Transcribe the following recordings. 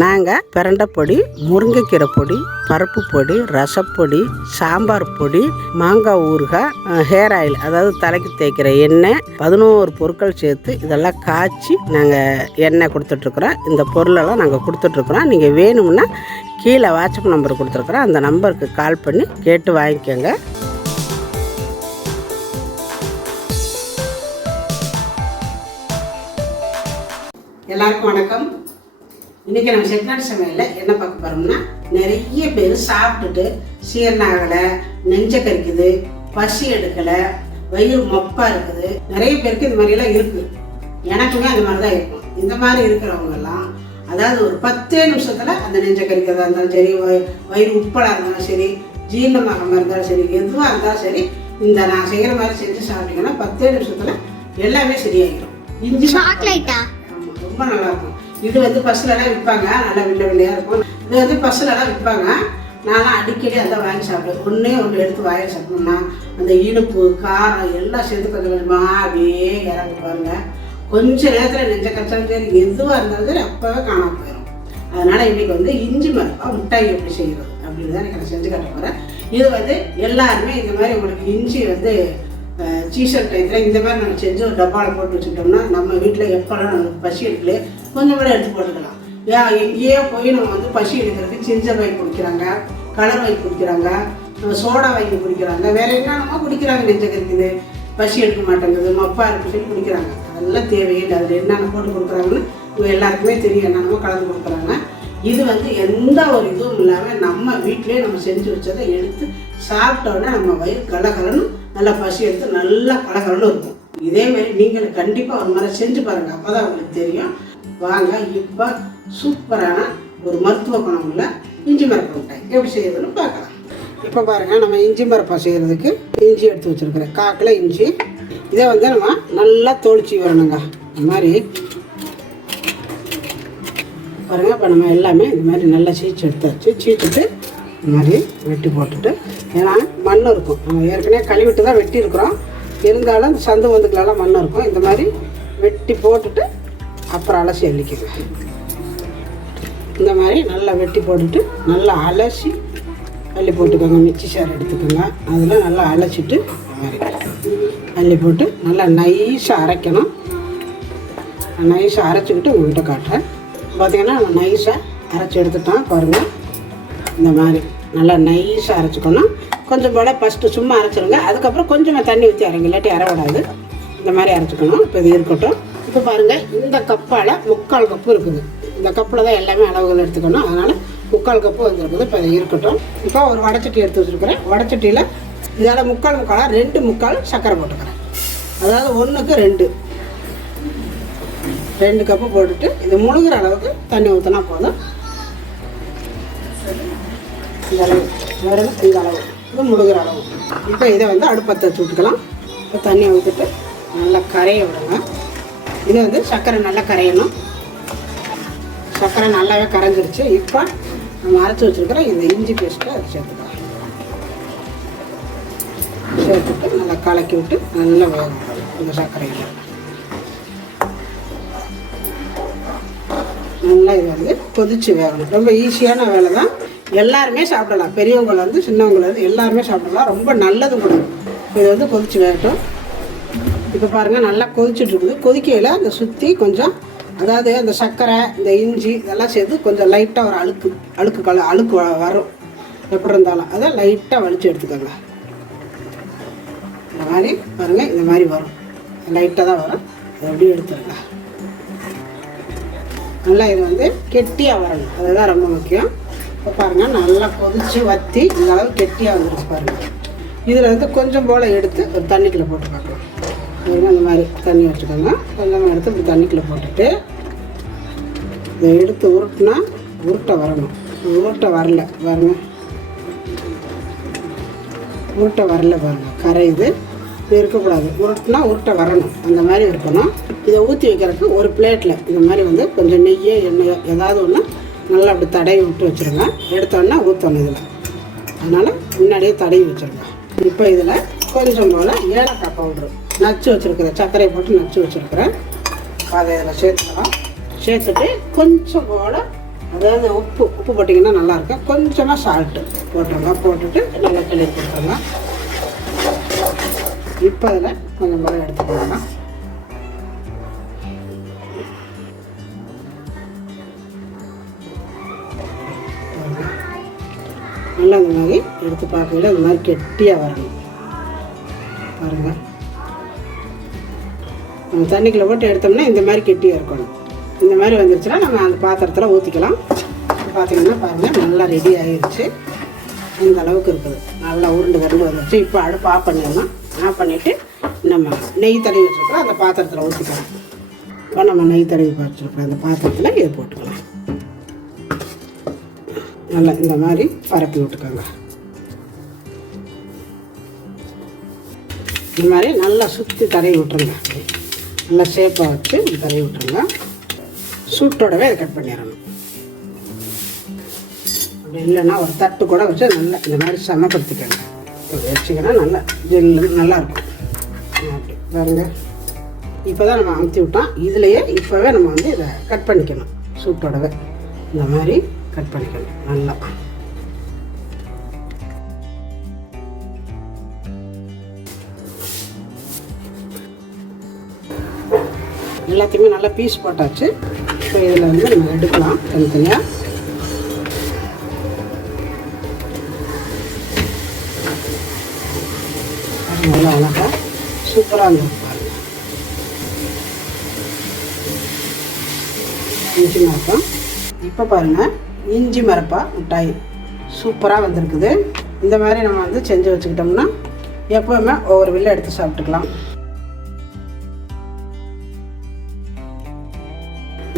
நாங்கள் பிரண்டை பொடி, முருங்கைக்கீரை பொடி, பருப்பு பொடி, ரசப்பொடி, சாம்பார் பொடி, மாங்காய் ஊறுகாய், ஹேர் ஆயில் அதாவது தலைக்கு தேய்க்கிற எண்ணெய், 11 பொருட்கள் சேர்த்து இதெல்லாம் காய்ச்சி நாங்கள் எண்ணெய் கொடுத்துட்ருக்குறோம். இந்த பொருளெல்லாம் நாங்கள் கொடுத்துட்ருக்குறோம். நீங்கள் வேணும்னா கீழே வாட்ஸ்அப் நம்பர் கொடுத்துருக்குறோம். அந்த நம்பருக்கு கால் பண்ணி கேட்டு வாங்கிக்கோங்க. எல்லாருக்கும் வணக்கம். இன்றைக்கி நம்ம செட்டிநாடு சமையலில் என்ன பார்க்க போகிறோம்னா, நிறைய பேர் சாப்பிட்டுட்டு சீரணம் ஆகலை, நெஞ்ச கறிக்குது, பசி எடுக்கலை, வயிறு மொப்பாக இருக்குது. நிறைய பேருக்கு இந்த மாதிரிலாம் இருக்குது. எனக்குமே அந்த மாதிரி தான் இருக்கும். இந்த மாதிரி இருக்கிறவங்கெல்லாம் அதாவது ஒரு 10 நிமிஷத்தில் அந்த நெஞ்ச கறிக்கிறதா இருந்தாலும் சரி, வயிறு உப்பலாக இருந்தாலும் சரி, ஜீரணமாகாமல் இருந்தாலும் சரி, எதுவாக இருந்தாலும் சரி, இந்த நான் செய்கிற மாதிரி செஞ்சு சாப்பிட்டீங்கன்னா 10 நிமிஷத்தில் எல்லாமே சரியாகிடும். இஞ்சி சாக்லேட்டா ரொம்ப நல்லாயிருக்கும். இது வந்து பஸ்லலாம் விற்பாங்க, நல்லா வெள்ளை வெள்ளையாக இருக்கும். இது வந்து பஸ்லலாம் விற்பாங்க. நான்லாம் அடிக்கடி அதான் வாங்கி சாப்பிடுவேன். ஒன்று எடுத்து வாங்கி சாப்பிட்டோம்னா அந்த இனிப்பு காரம் எல்லாம் சேர்ந்து கொஞ்சம் கொஞ்சமாக அப்படியே இறங்கி பாருங்க. கொஞ்சம் நேரத்தில் நெஞ்ச கச்சாலும் சரி, எதுவாக இருந்தாலும் சரி அப்போவே காணாமல் போயிடும். அதனால் இன்றைக்கி வந்து இஞ்சி மரப்பா மிட்டாய் எப்படி செய்கிறது அப்படின்னு தான் நான் செஞ்சு காட்ட போகிறேன். இது வந்து எல்லாருமே இந்த மாதிரி உங்களுக்கு இஞ்சி வந்து சீசன் டயத்தில் இந்த மாதிரி நம்ம செஞ்சு ஒரு டப்பாவில் போட்டு வச்சுக்கிட்டோம்னா நம்ம வீட்டில் எப்போல்லாம் நமக்கு பசி எடுக்கல கொஞ்சம் கூட எடுத்து போட்டுக்கலாம். எங்கேயோ போய் நம்ம வந்து பசி எடுக்கிறதுக்கு சிஞ்சர் வாங்கி குடிக்கிறாங்க, கலர் வாங்கி குடிக்கிறாங்க, சோடா வாங்கி குடிக்கிறாங்க, வேறு என்னென்னமோ குடிக்கிறாங்க. நெஞ்சம் இருக்குது, பசி எடுக்க மாட்டேங்குது, மப்பா இருக்கு சொல்லி குடிக்கிறாங்க. அதெல்லாம் தேவையில்லை. அதில் என்னென்ன போட்டு கொடுக்குறாங்கன்னு இவங்க எல்லாருக்குமே தெரியும். என்னென்னமோ கலந்து கொடுக்குறாங்க. இது வந்து எந்த ஒரு இதுவும் இல்லாமல் நம்ம வீட்டிலே நம்ம செஞ்சு வச்சதை எடுத்து சாப்பிட்டோன்னே நம்ம வயிறு கலகலன்னு நல்லா பசி எடுத்து நல்லா கலகலன்னு இருக்கும். இதேமாரி நீங்களும் கண்டிப்பாக ஒரு மாதிரி செஞ்சு பாருங்கள். அப்போ தான் உங்களுக்கு தெரியும். வாங்க இப்போ சூப்பரான ஒரு மருத்துவ குணம் உள்ள இஞ்சி மரப்பா மிட்டாய் எப்படி செய்யறதுன்னு பார்க்கலாம். இப்போ பாருங்கள், நம்ம இஞ்சி மரப்பா செய்கிறதுக்கு இஞ்சி எடுத்து வச்சுருக்கிறேன். 1/4 கிலோ இஞ்சி. இதை வந்து நம்ம நல்லா தோலிச்சி வரணுங்க. இந்த மாதிரி பாருங்கள். இப்போ நம்ம எல்லாமே இந்த மாதிரி நல்லா சீச்சு எடுத்தாச்சு. சீச்சுட்டு இந்த மாதிரி வெட்டி போட்டுட்டு, ஏன்னா மண் இருக்கும், நம்ம ஏற்கனவே கழுவிட்டு தான் வெட்டி இருக்கிறோம். இருந்தாலும் சந்து வந்துக்கெல்லாம் மண் இருக்கும். இந்த மாதிரி வெட்டி போட்டுட்டு அப்புறம் அலசி அள்ளிக்குங்க. இந்த மாதிரி நல்லா வெட்டி போட்டுட்டு நல்லா அலசி அள்ளி போட்டுக்கோங்க. மிக்சி சார் எடுத்துக்கோங்க. அதில் நல்லா அலசிட்டு இந்த மாதிரி அள்ளி போட்டு நல்லா நைஸாக அரைக்கணும். நைஸாக அரைச்சிக்கிட்டு உங்கள்கிட்ட காட்டுறேன். பார்த்திங்கன்னா நம்ம நைஸாக அரைச்சி எடுத்துட்டோம். பாருங்கள், இந்த மாதிரி நல்லா நைஸாக அரைச்சிக்கணும். கொஞ்சம் போல் ஃபஸ்ட்டு சும்மா அரைச்சிருங்க. அதுக்கப்புறம் கொஞ்சமாக தண்ணி ஊற்றி அரைங்க, இல்லாட்டி அரைவிடாது. இந்த மாதிரி அரைச்சிக்கணும். இப்போ இது இருக்கட்டும். இப்போ பாருங்கள், இந்த கப்பால் 3/4 கப்பு இருக்குது. இந்த கப்பில் தான் எல்லாமே அளவுகள் எடுத்துக்கணும். அதனால் 3/4 கப்பு வந்துருக்குது. இப்போ இது இருக்கட்டும். இப்போ ஒரு வடைச்சட்டி எடுத்து வச்சுருக்கிறேன். வடைச்சட்டியில் இதால் 3/4 2/4 சர்க்கரை போட்டுக்கிறேன். அதாவது 1க்கு 2 கப்பு போட்டுட்டு இது முழுகிற அளவுக்கு தண்ணி ஊற்றினா போதும். இந்த அளவு வெறும் இந்த அளவு இது முழுகிற அளவு. இப்போ இதை வந்து அடுப்பத்தை வச்சு விட்டுக்கலாம். இப்போ தண்ணி ஊற்றிட்டு நல்லா கரைய விடுங்க. இது வந்து சர்க்கரை நல்லா கரையணும். சர்க்கரை நல்லாவே கரைஞ்சிருச்சு. இப்போ நம்ம அரைச்சி வச்சுருக்கிற இந்த இஞ்சி பேஸ்ட்டை அதை சேர்த்துக்கலாம். சேர்த்துட்டு நல்லா கலக்கி விட்டு நல்லா வேகும் இந்த சர்க்கரையில். நல்லா இது வந்து கொதிச்சு வேகணும். ரொம்ப ஈஸியான வேலை தான். எல்லாருமே சாப்பிடலாம். பெரியவங்கலேருந்து சின்னவங்கலேருந்து எல்லாருமே சாப்பிடலாம். ரொம்ப நல்லது கூட. இது வந்து கொதிச்சு வேகட்டும். இப்போ பாருங்கள், நல்லா கொதிச்சுட்ருக்குது. கொதிக்கையில் அந்த சுற்றி கொஞ்சம், அதாவது அந்த சர்க்கரை, இந்த இஞ்சி இதெல்லாம் சேர்த்து கொஞ்சம் லைட்டாக ஒரு அழுக்கு வரும். எப்படி இருந்தாலும் அதை லைட்டாக வலிச்சு எடுத்துக்கோங்க. இந்த மாதிரி பாருங்கள், இந்த மாதிரி வரும். லைட்டாக தான் வரும். அதை அப்படியே எடுத்துருங்க. நல்லா இது வந்து கெட்டியாக வரணும். அதுதான் ரொம்ப முக்கியம். இப்போ பாருங்கள், நல்லா கொதித்து வற்றி இந்த அளவு கெட்டியாக வந்துருச்சு பாருங்கள். இதில் வந்து கொஞ்சம் போல் எடுத்து ஒரு தண்ணிக்குள்ளே போட்டு பார்க்கலாம். பாருங்கள், இந்த மாதிரி தண்ணி வச்சுக்கோங்க. கொஞ்சமாக எடுத்து இப்படி தண்ணிக்குள்ளே போட்டுட்டு இதை எடுத்து உருட்டினா உருட்டை வரணும். உருட்டை வரல பாருங்கள், உருட்டை வரல பாருங்கள், கரையுது. இது இருக்கக்கூடாது. உருட்டினா உருட்டை வரணும். அந்த மாதிரி இருக்கணும். இதை ஊற்றி வைக்கிறதுக்கு ஒரு பிளேட்டில் இந்த மாதிரி வந்து கொஞ்சம் நெய்யோ எண்ணெயோ ஏதாவது ஒன்று நல்லா அப்படி தடவி விட்டு வச்சுருங்க. எடுத்தோன்னா ஊற்றணும் இதில். அதனால் முன்னாடியே தடவி வச்சுருங்க. இப்போ இதில் கொஞ்சம் போல் ஏலக்காய் பவுட்ரு நச்சு வச்சுருக்கிறேன். சர்க்கரையை போட்டு நச்சு வச்சுருக்கிறேன். அதை இதில் சேர்த்துக்கலாம். சேர்த்துட்டு கொஞ்சம் போல் அதாவது உப்பு போட்டிங்கன்னா நல்லாயிருக்கும். கொஞ்சமாக சால்ட்டு போட்டுருங்க. போட்டுட்டு நல்லா கிளறி கொடுத்துருங்க. இப்போ அதில் கொஞ்சம் மிளகு எடுத்துக்கோங்க. நல்லா இந்த மாதிரி எடுத்து பார்க்கல இந்த மாதிரி கெட்டியாக வரணும் பாருங்கள். நம்ம தண்ணிக்குள்ளே போட்டு எடுத்தோம்னா இந்த மாதிரி கெட்டியாக இருக்கணும். இந்த மாதிரி வந்துருச்சுன்னா நம்ம அந்த பாத்திரத்தில் ஊற்றிக்கலாம். பார்த்திங்கன்னா பாருங்கள் நல்லா ரெடி ஆகிடுச்சு. இந்த அளவுக்கு இருக்குது. நல்லா உருண்டு வந்துருச்சு. இப்போ அடுப்பு ஆஃப் பண்ணிடலாம். ஆஃப் பண்ணிவிட்டு நம்ம நெய் தடவி வச்சுருக்கோம் அந்த பாத்திரத்தில் ஊற்றிக்கலாம். இப்போ நம்ம நெய் தடவி வச்சுருக்கோம் அந்த பாத்திரத்தில் இதை போட்டுக்கலாம். நல்லா இந்த மாதிரி பரப்பி விட்டுக்கோங்க. இந்த மாதிரி நல்லா சுற்றி தடவி விட்டுருங்க. நல்லா ஷேப்பாக வச்சு தடவி விட்டுருங்க. சூட்டோடவே அதை கட் பண்ணிடணும். அப்படி இல்லைன்னா ஒரு தட்டு கூட வச்சு நல்லா இந்த மாதிரி சமப்படுத்திக்கோங்க. வச்சிங்கன்னா நல்லா ஜெல்லு நல்லாயிருக்கும். அப்படி பாருங்க. இப்போ தான் நம்ம அமுத்தி விட்டோம். இதுலையே இப்போவே நம்ம வந்து இதை கட் பண்ணிக்கணும். சூட்டோடவே இந்த மாதிரி கட் பண்ணிக்கணும். நல்லா எல்லாத்தையுமே நல்லா பீஸ் போட்டாச்சு. இப்போ இதில் வந்து நம்ம எடுக்கலாம் தனித்தனியாக. நல்லா அழகாக சூப்பராக இருந்துருக்கு பாருங்கள். இஞ்சி மரப்பா இப்போ பாருங்கள். இஞ்சி மரப்பா மிட்டாய் சூப்பராக வந்திருக்குது. இந்த மாதிரி நம்ம வந்து செஞ்சு வச்சுக்கிட்டோம்னா எப்போவுமே ஒவ்வொரு வில்ல எடுத்து சாப்பிட்டுக்கலாம்.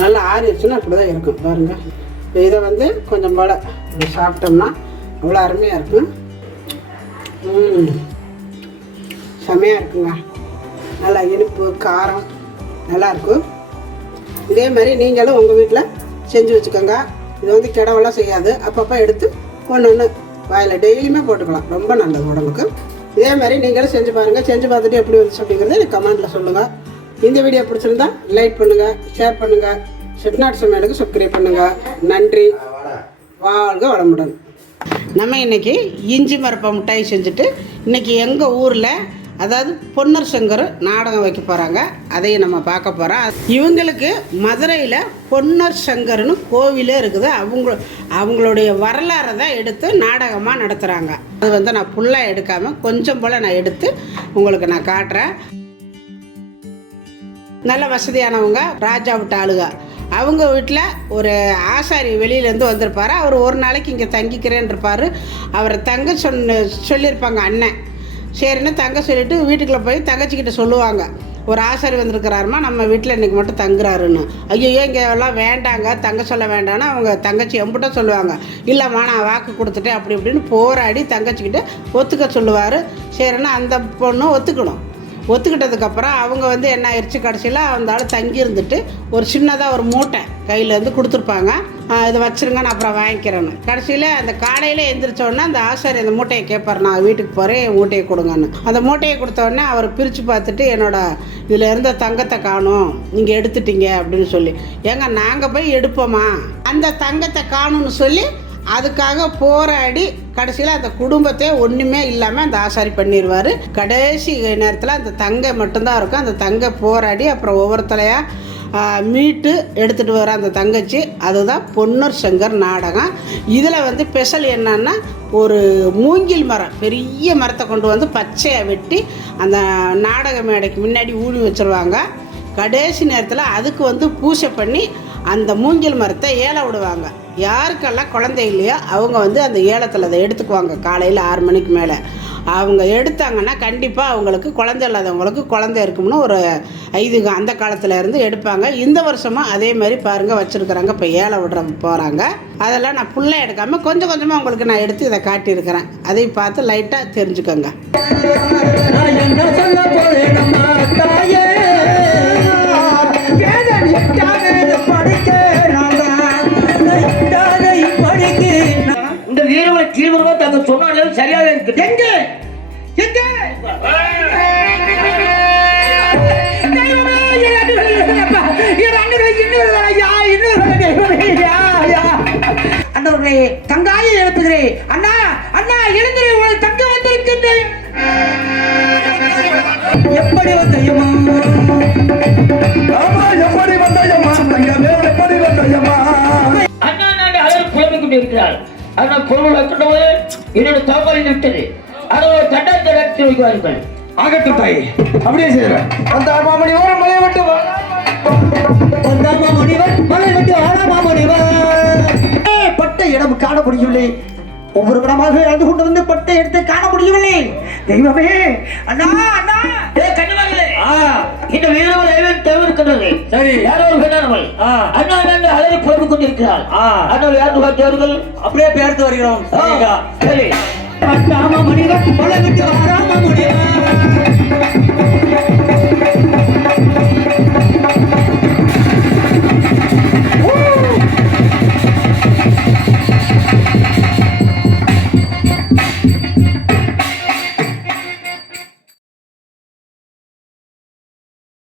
நல்லா ஆறிடுச்சுன்னா அப்படி தான் இருக்கும் பாருங்கள். இதை வந்து கொஞ்சம் போல் சாப்பிட்டோம்னா அவ்வளோ அருமையாக இருக்கும். செமையாக இருக்குங்க. நல்லா இனிப்பு காரம் நல்லாயிருக்கும். இதே மாதிரி நீங்களும் உங்கள் வீட்டில் செஞ்சு வச்சுக்கோங்க. இது வந்து கிடவெல்லாம் செய்யாது. அப்பப்போ எடுத்து ஒன்று வாயில் டெய்லியுமே போட்டுக்கலாம். ரொம்ப நல்லது உடம்புக்கு. இதே மாதிரி நீங்களும் செஞ்சு பாருங்கள். செஞ்சு பார்த்துட்டு எப்படி வந்துச்சு அப்படிங்கிறத எனக்கு கமெண்ட்டில் சொல்லுங்கள். இந்த வீடியோ பிடிச்சிருந்தா லைக் பண்ணுங்கள், ஷேர் பண்ணுங்கள், செட்டிநாடு சமையலுக்கு சப்ஸ்கிரைப் பண்ணுங்கள். நன்றி. வாழ்க வளமுடன். நம்ம இன்றைக்கி இஞ்சி மரப்பா மிட்டாய் செஞ்சுட்டு இன்றைக்கி எங்கள் ஊரில் அதாவது பொன்னர் சங்கர் நாடகம் வைக்க போகிறாங்க. அதையும் நம்ம பார்க்க போகிறோம். இவங்களுக்கு மதுரையில் பொன்னர் சங்கர்னு கோவிலே இருக்குது. அவங்களுடைய வரலாறை தான் எடுத்து நாடகமாக நடத்துகிறாங்க. அது வந்து நான் ஃபுல்லாக எடுக்காமல் கொஞ்சம் போல் நான் எடுத்து உங்களுக்கு நான் காட்டுறேன். நல்ல வசதியானவங்க, ராஜா விட்ட ஆளுங்க. அவங்க வீட்டில் ஒரு ஆசாரி வெளியிலேருந்து வந்திருப்பார். அவர் ஒரு நாளைக்கு இங்கே தங்கிக்கிறேன் இருப்பார். அவரை தங்க சொல்லியிருப்பாங்க அண்ணன். சரின்னு தங்க சொல்லிவிட்டு வீட்டுக்குள்ளே போய் தங்கச்சிக்கிட்ட சொல்லுவாங்க, ஒரு ஆசாரி வந்திருக்கிறாருமா, நம்ம வீட்டில் இன்றைக்கி மட்டும் தங்குறாருன்னு. ஐயோ இங்கே எல்லாம் வேண்டாங்க, தங்க சொல்ல வேண்டான்னு அவங்க தங்கச்சி எம்பிட்ட சொல்லுவாங்க. இல்லைம்மா நான் வாக்கு கொடுத்துட்டேன் அப்படி இப்படின்னு போராடி தங்கச்சிக்கிட்ட ஒத்துக்க சொல்லுவார். சரின்னா அந்த பொண்ணு ஒத்துக்கிட்டதுக்கப்புறம் அவங்க வந்து என்ன ஆயிடுச்சு, கடைசியில் அந்த ஆள் தங்கி இருந்துட்டு ஒரு சின்னதாக ஒரு மூட்டை கையிலேருந்து கொடுத்துருப்பாங்க. இதை வச்சுருங்க நான் அப்புறம் வாங்கிக்கிறேன்னு. கடைசியில் அந்த காலையில் எழுந்திரிச்சோடனே அந்த ஆசாரி அந்த மூட்டையை கேட்பார், நான் வீட்டுக்கு போகிறேன் மூட்டையை கொடுங்கன்னு. அந்த மூட்டையை கொடுத்தோடனே அவர் பிரித்து பார்த்துட்டு இதில் இருந்த தங்கத்தை காணும், நீங்கள் எடுத்துட்டீங்க அப்படின்னு சொல்லி, ஏங்க நாங்கள் போய் எடுப்போமா, அந்த தங்கத்தை காணும்னு சொல்லி அதுக்காக போராடி கடைசியில் அந்த குடும்பத்தை ஒன்றுமே இல்லாமல் அந்த ஆசாரி பண்ணிடுவார். கடைசி நேரத்தில் அந்த தங்கை மட்டும்தான் இருக்கும். அந்த தங்கை போராடி அப்புறம் ஒவ்வொருத்தலையாக மீட்டு எடுத்துகிட்டு வர அந்த தங்கச்சி. அதுதான் பொன்னர் சங்கர் நாடகம். இதில் வந்து ஸ்பெஷல் என்னன்னா, ஒரு மூங்கில் மரம், பெரிய மரத்தை கொண்டு வந்து பச்சையை வெட்டி அந்த நாடக மேடைக்கு முன்னாடி ஊழி வச்சுருவாங்க. கடைசி நேரத்தில் அதுக்கு வந்து பூஜை பண்ணி அந்த மூங்கில் மரத்தை ஏல விடுவாங்க. யாருக்கெல்லாம் குழந்தை இல்லையோ அவங்க வந்து அந்த ஏலத்தில் அதை எடுத்துக்குவாங்க. காலையில் 6 மணிக்கு மேலே அவங்க எடுத்தாங்கன்னா கண்டிப்பாக அவங்களுக்கு குழந்தை இல்லாதவங்களுக்கு குழந்தை இருக்கும்னு ஒரு ஐதீகம் அந்த காலத்தில் இருந்து எடுப்பாங்க. இந்த வருஷமும் அதே மாதிரி பாருங்கள் வச்சுருக்குறாங்க. இப்போ ஏல விடுற போகிறாங்க. அதெல்லாம் நான் ஃபுல்லாக எடுக்காமல் கொஞ்சம் கொஞ்சமாக உங்களுக்கு நான் எடுத்து இதை காட்டியிருக்கிறேன். அதை பார்த்து லைட்டாக தெரிஞ்சுக்கோங்க. இந்த வீரவை தீவிரமா தங்க சொன்னாலும் சரியாக இருக்கு. எங்க எங்க இன்னொரு மகளே தங்காயை எழுப்புகிறேன். அண்ணா அண்ணா எழுந்திரே, உங்களை தங்க வந்திருக்கின்றேன். எப்படி வந்தையம்மா? ஆமா, எப்படி வந்தையம்மா? தங்கமே எப்படி வந்தையம்மா? அண்ணா நான் அழகு புலம்பிக் கொண்டிருக்கிறார். ஆனால் பொருள் வைக்கின்றபோது என்னோட தவறு விட்டது. அதோட தண்டத்தை நடத்தி வைக்கிறார்கள். ஆகட்டும் தாய், அப்படியே செய்யறேன். அந்த மாமணி ஓரம் மலை விட்டு பட்ட இடம் காண முடியவில்லை. ஒவ்வொரு இடமாக இழந்து கொண்டு வந்து பட்ட இடத்தை காண முடியவில்லை. தெய்வமே, அண்ணா அண்ணா இந்த வீரர்கள் தேவையிருக்கின்றது. சரி, யாரோ ஒரு பெண்ணானவள் அண்ணா நாங்கள் அழகு புலம்பிக் கொண்டிருக்கிறார். அண்ணா யாரு பார்த்தவர்கள் அப்படியே பேர்த்து வருகிறோம். சரி, மணிவன் மலை விட்டு வாரா